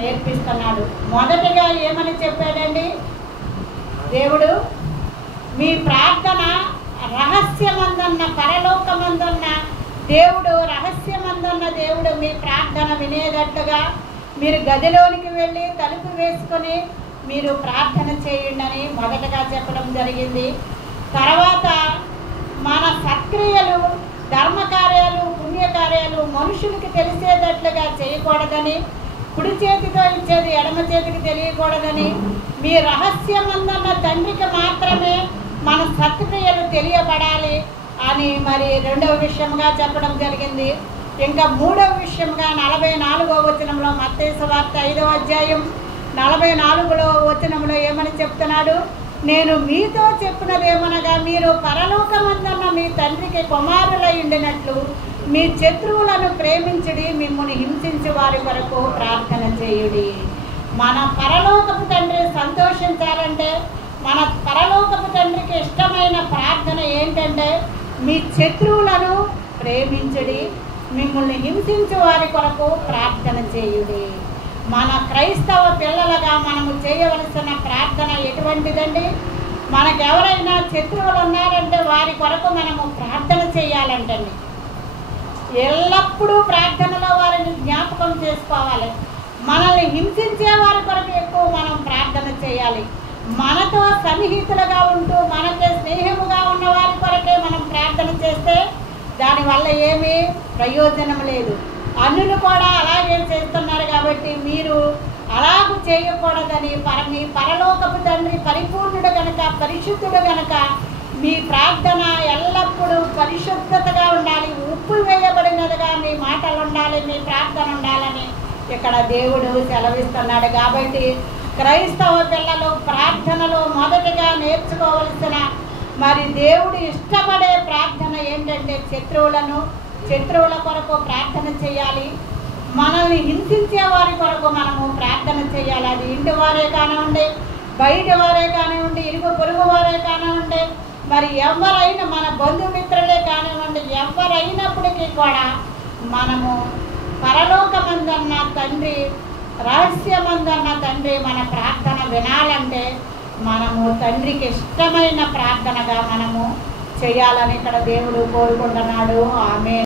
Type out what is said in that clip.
నేర్పిస్తున్నాడు. మొదటిగా ఏమని చెప్పాడండి దేవుడు? మీ ప్రార్థన రహస్యమందున్న పరలోకమందున్న దేవుడు, రహస్యమందున్న దేవుడు మీ ప్రార్థన వినేటట్టుగా మీరు గదిలోనికి వెళ్ళి తలుపు వేసుకొని మీరు ప్రార్థన చేయండి అని మొదటగా చెప్పడం జరిగింది. తర్వాత మన సత్క్రియలు, ధర్మకార్యాలు, పుణ్యకార్యాలు మనుషులకి తెలిసేటట్లుగా చేయకూడదని, కుడి చేతితో ఇచ్చేది ఎడమ చేతికి తెలియకూడదని, మీ రహస్యమందున్న తండ్రికి మాత్రమే మన సత్క్రియలు తెలియబడాలి అని మరి రెండవ విషయంగా చెప్పడం జరిగింది. ఇంకా మూడవ విషయంగా 44వ వచనంలో, మత్తయి సువార్త 5వ అధ్యాయం 44వ వచనంలో ఏమని చెప్తున్నాడు? నేను మీతో చెప్పినదేమనగా, మీరు పరలోకమందున్న మీ తండ్రికి కుమారులై ఉండినట్లు మీ శత్రువులను ప్రేమించుడి, మిమ్మల్ని హింసించే వారి వరకు ప్రార్థన చేయుడి. మన పరలోకపు తండ్రి సంతోషించాలంటే, మన పరలోకపు తండ్రికి ఇష్టమైన ప్రార్థన ఏంటంటే, మీ శత్రువులను ప్రేమించుడి, మిమ్మల్ని హింసించే వారి కొరకు ప్రార్థన చేయుడి. మన క్రైస్తవ పిల్లలుగా మనము చేయవలసిన ప్రార్థన ఎటువంటిదండి? మనకు ఎవరైనా శత్రువులు ఉన్నారంటే వారి కొరకు మనము ప్రార్థన చేయాలంటండి. ఎల్లప్పుడూ ప్రార్థనలో వారిని జ్ఞాపకం చేసుకోవాలి. మనల్ని హింసించే వారి కొరకు ఎక్కువ మనం ప్రార్థన చేయాలి. మనతో సన్నిహితులుగా ఉంటూ మనకి స్నేహముగా ఉన్న వారి కొరకే మనం ప్రార్థన చేస్తే దానివల్ల ఏమీ ప్రయోజనం లేదు. అన్యులు కూడా అలాగే చేస్తున్నారు కాబట్టి మీరు అలాగూ చేయకూడదని, మీ పరలోకపు తండ్రి పరిపూర్ణుడు కనుక, పరిశుద్ధుడు కనుక మీ ప్రార్థన ఎల్లప్పుడూ పరిశుద్ధతగా ఉండాలి, ఉప్పు వేయబడినదిగా మీ మాటలు ఉండాలి, మీ ప్రార్థన ఉండాలని ఇక్కడ దేవుడు సెలవిస్తున్నాడు. కాబట్టి క్రైస్తవ పిల్లలు ప్రార్థనలో మొదటిగా నేర్చుకోవలసిన మరి దేవుడు ఇష్టపడే ప్రార్థన ఏంటంటే, శత్రువుల కొరకు ప్రార్థన చేయాలి. మనల్ని హింసించే వారి కొరకు మనము ప్రార్థన చేయాలి. అది ఇంటి వారే కానివ్వండి, బయట వారే కానివ్వండి, ఇరుగు పొరుగు వారే కానివ్వండి, మరి ఎవరైనా మన బంధుమిత్రులే కానివ్వండి, ఎవరైనప్పటికీ కూడా మనము పరలోకమందున్న తండ్రి, రహస్యమందున్న తండ్రి మన ప్రార్థన వినాలంటే మనము తండ్రికి ఇష్టమైన ప్రార్థనగా మనము చేయాలని ఇక్కడ దేవుడు కోరుకుంటున్నాడు. ఆమేన్.